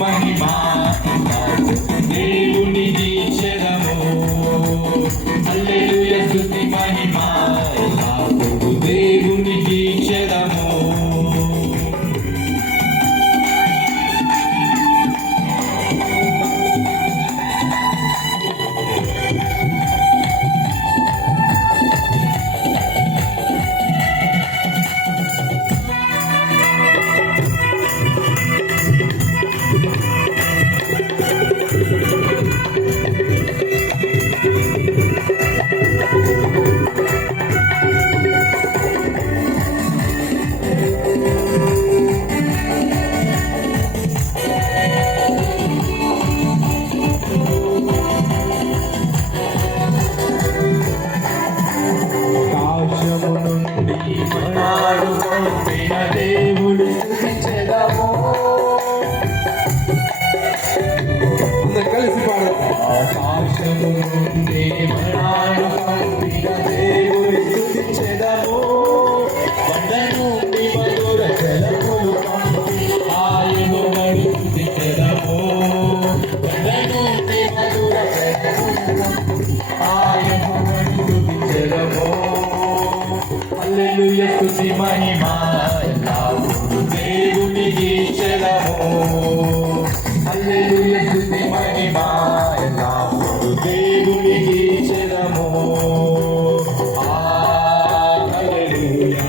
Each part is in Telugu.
మహిమా దేవునికి చెదము హల్లెలూయా స్తుతి మహిమా దేవునికి చెదము దేవుడు స్తుతించెదము కలిసి పాడు ఆకాశము నుండి మరణాలు పంపిన దేవుడు స్తుతించెదము కొండ నుండి మధుర జలములు పంపి ఆయనను స్తుతించెదము కొండ నుండి మధుర జలములు ఆయనను స్తుతించెదము హల్లెలూయా స్తుతి మహిమా ఎల్లప్పుడూ దేవునికి చెదము హల్లెలూయా స్తుతి మహిమా ఎల్లప్పుడూ దేవునికి చెదము హల్లెలూయా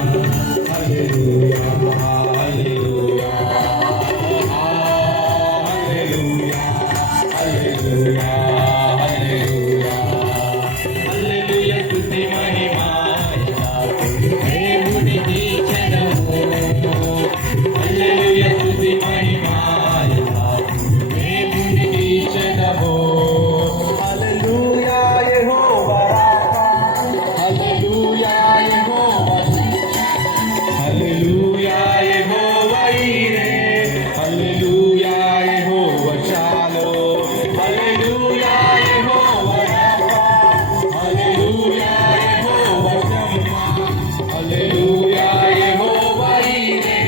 హల్లెలూయా హల్లెలూయా హల్లెలూయా హల్లెలూయా హల్లెలూయా హల్లెలూయా స్తుతి మహిమా దేవునికి చెదము హల్లెలూయా స్తుతి మహిమా దేవునికి చెదము హల్లెలూయా యెహోవా రాఫా హల్లెలూయా యెహోవా హల్లెలూయా యెహోవా ఈరే హల్లెలూయా యెహోవా షాలోమ్ హల్లెలూయా యెహోవా రాఫా హల్లెలూయా యెహోవా షమ్మా హల్లెలూయా యెహోవా ఈరే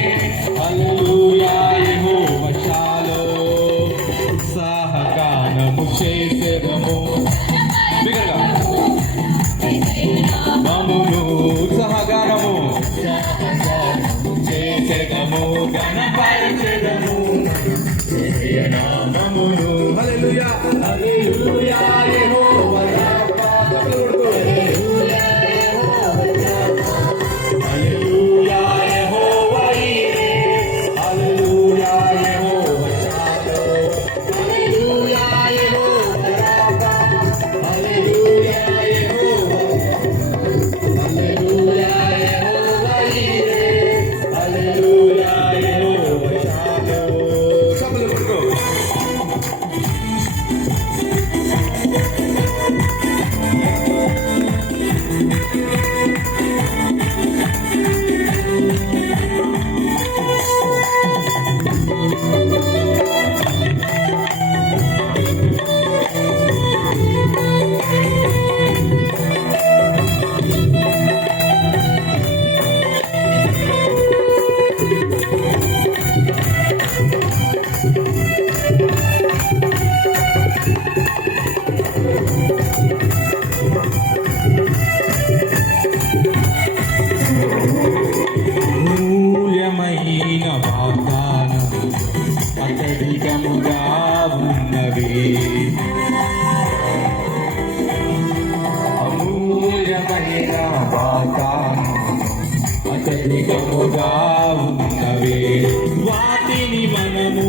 హల్లెలూయా యెహోవా షాలోమ్ ఉత్సాహగానము చేసెదము బిగ్గరగా మమ్మును ఉత్సాహగానము చేసెదము గణపరచెదము నామమును హల్లెలూయా హల్లెలూయా యెహోవా రాఫా హల్లెలూయా హల్లెలూయా యెహోవా ఈరే హల్లెలూయా యెహోవా షాలోమ్ హల్లెలూయా యెహోవా రాఫా హల్లెలూయా యెహోవా హల్లెలూయా యెహోవా ఈరే హల్లెలూయా యెహోవా షాలోమ్ సభలు పట్టుకో మూల్యమైన వాగ్దానం అత్యధికముగా ఉన్నవి అమూల్యమైన వాగ్దానం అత్యధికముగా ఉన్నవి వాటిని మనము